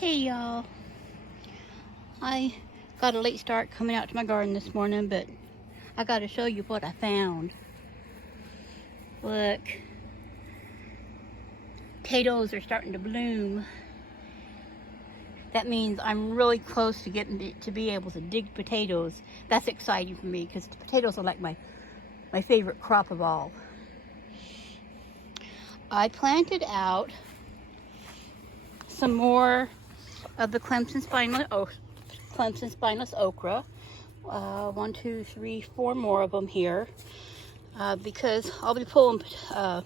Hey y'all, I got a late start coming out to my garden this morning, but I got to show you what I found. Look, potatoes are starting to bloom. That means I'm really close to getting to be able to dig potatoes. That's exciting for me because potatoes are like my favorite crop of all. I planted out some more of the Clemson spineless okra. 1, 2, 3, 4 more of them here because I'll be pulling the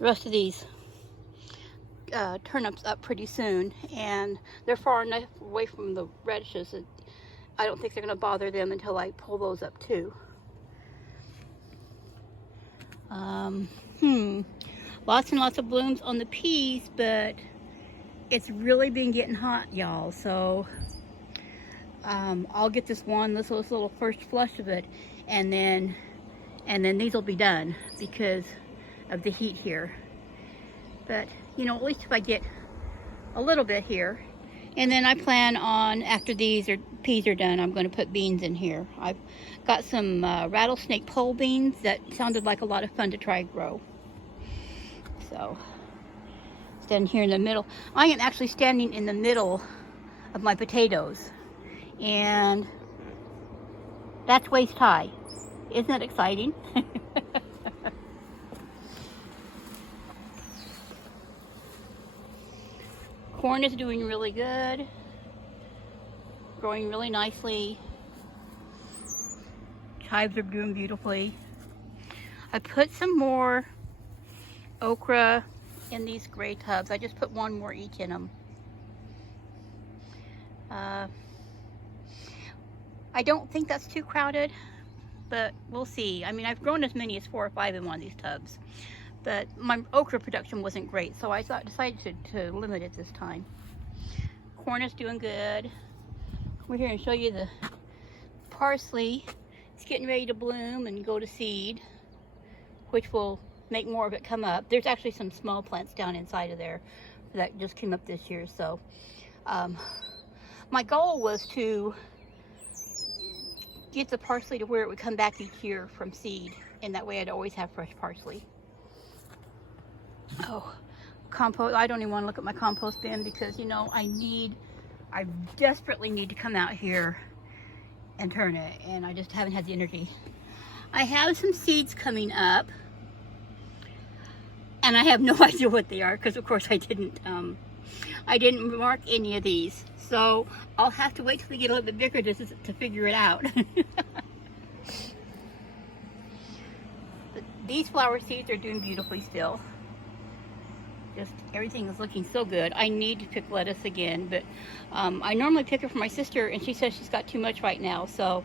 rest of these turnips up pretty soon, and they're far enough away from the radishes that I don't think they're going to bother them until I pull those up too. Lots and lots of blooms on the peas, but it's really been getting hot, y'all, so I'll get this little first flush of it, and then these will be done because of the heat here. But you know, at least if I get a little bit here, and then I plan on, after these peas are done, I'm going to put beans in here. I've got some rattlesnake pole beans that sounded like a lot of fun to try and grow. So standing here in the middle, I am actually standing in the middle of my potatoes, and that's waist high. Isn't that exciting? Corn is doing really good, growing really nicely. Chives are doing beautifully. I put some more okra in these gray tubs. I just put one more each in them. I don't think that's too crowded, but we'll see. I mean, I've grown as many as 4 or 5 in one of these tubs, but my okra production wasn't great, so I decided to limit it this time. Corn is doing good. We're here and show you the parsley. It's getting ready to bloom and go to seed, which will make more of it come up. There's actually some small plants down inside of there that just came up this year. So my goal was to get the parsley to where it would come back each year from seed, and that way I'd always have fresh parsley. Oh, compost. I don't even want to look at my compost bin because, you know, I desperately need to come out here and turn it, and I just haven't had the energy. I have some seeds coming up, and I have no idea what they are because, of course, I didn't mark any of these, so I'll have to wait till they get a little bit bigger to figure it out. But these flower seeds are doing beautifully still. Just everything is looking so good. I need to pick lettuce again, but I normally pick it for my sister, and she says she's got too much right now, so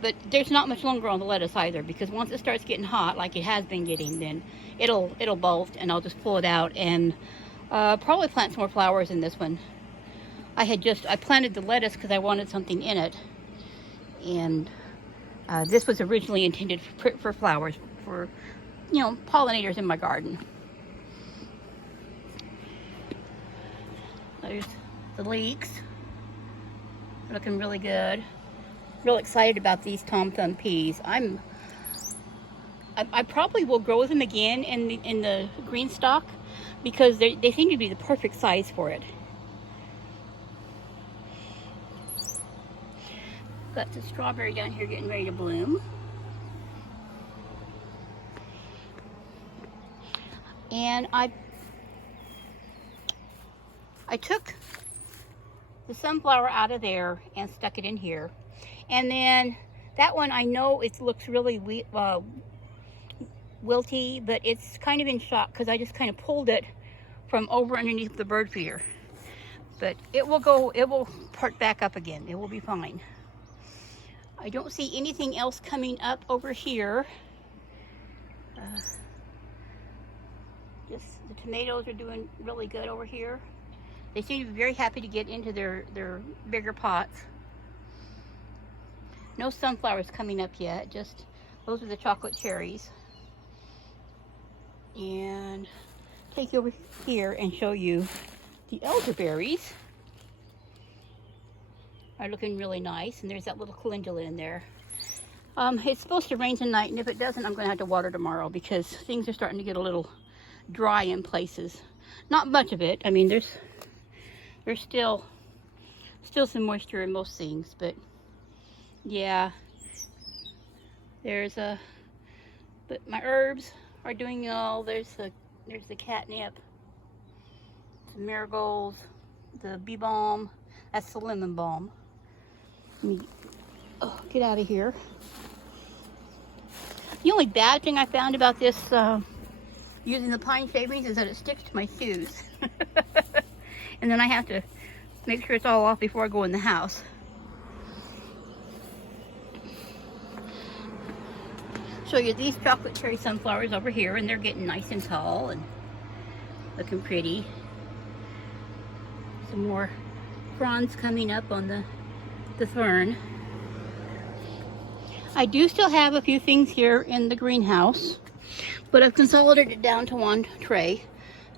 but there's not much longer on the lettuce either, because once it starts getting hot like it has been getting, then it'll bolt, and I'll just pull it out and probably plant some more flowers in this one. I planted the lettuce because I wanted something in it, and this was originally intended for flowers, for, you know, pollinators in my garden. There's the leeks, looking really good. Real excited about these Tom Thumb peas. I probably will grow them again in the green stock because they seem to be the perfect size for it. Got the strawberry down here getting ready to bloom. And I took the sunflower out of there and stuck it in here. And then that one, I know it looks really wilty, but it's kind of in shock because I just kind of pulled it from over underneath the bird feeder. But it will perk back up again. It will be fine. I don't see anything else coming up over here. Just the tomatoes are doing really good over here. They seem to be very happy to get into their bigger pots. No sunflowers coming up yet, just those are the chocolate cherries. And take you over here and show you the elderberries are looking really nice, and there's that little calendula in there. It's supposed to rain tonight, and if it doesn't, I'm going to have to water tomorrow because things are starting to get a little dry in places. Not much of it. I mean, there's still some moisture in most things, but yeah, but my herbs are doing all. There's the catnip, some marigolds, the bee balm. That's the lemon balm. Let me get out of here. The only bad thing I found about this using the pine shavings is that it sticks to my shoes. And then I have to make sure it's all off before I go in the house. Show you these chocolate cherry sunflowers over here, and they're getting nice and tall and looking pretty. Some more fronds coming up on the fern. I do still have a few things here in the greenhouse, but I've consolidated it down to one tray.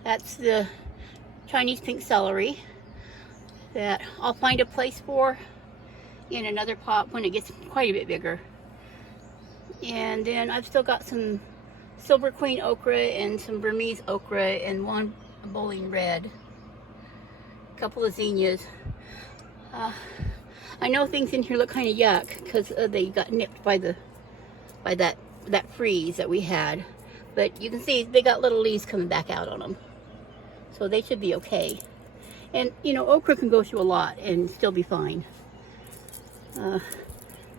That's the Chinese pink celery that I'll find a place for in another pot when it gets quite a bit bigger. And then I've still got some silver queen okra and some Burmese okra and one bowling red. A couple of zinnias. I know things in here look kind of yuck because they got nipped by that freeze that we had, but you can see they got little leaves coming back out on them, so they should be okay. And you know, okra can go through a lot and still be fine.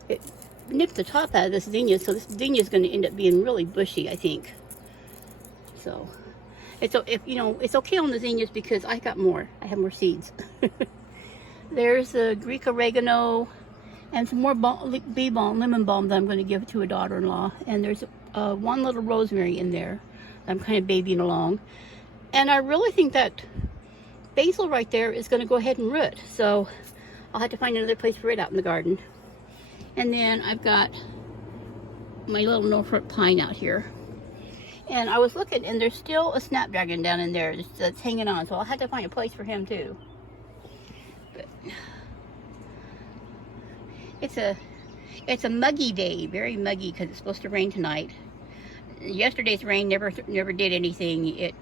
It nipped the top out of this zinnia, so this zinnia is going to end up being really bushy, I think. So it's okay on the zinnias because I got more. I have more seeds. There's a Greek oregano and some more bee balm, lemon balm that I'm going to give to a daughter-in-law. And there's one little rosemary in there that I'm kind of babying along. And I really think that basil right there is going to go ahead and root. So I'll have to find another place for it out in the garden. And then I've got my little Norfolk pine out here. And I was looking, and there's still a snapdragon down in there that's hanging on. So I'll have to find a place for him too. It's a muggy day, very muggy because it's supposed to rain tonight. Yesterday's rain never did anything. It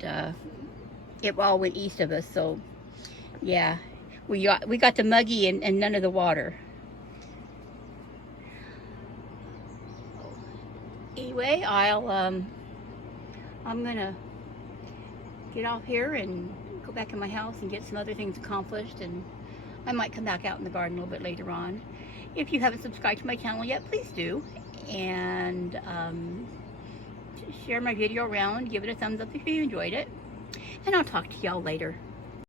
all went east of us, so yeah, we got the muggy and none of the water. Anyway, I'm gonna get off here and go back in my house and get some other things accomplished, and I might come back out in the garden a little bit later on. If you haven't subscribed to my channel yet, please do. And share my video around. Give it a thumbs up if you enjoyed it. And I'll talk to y'all later.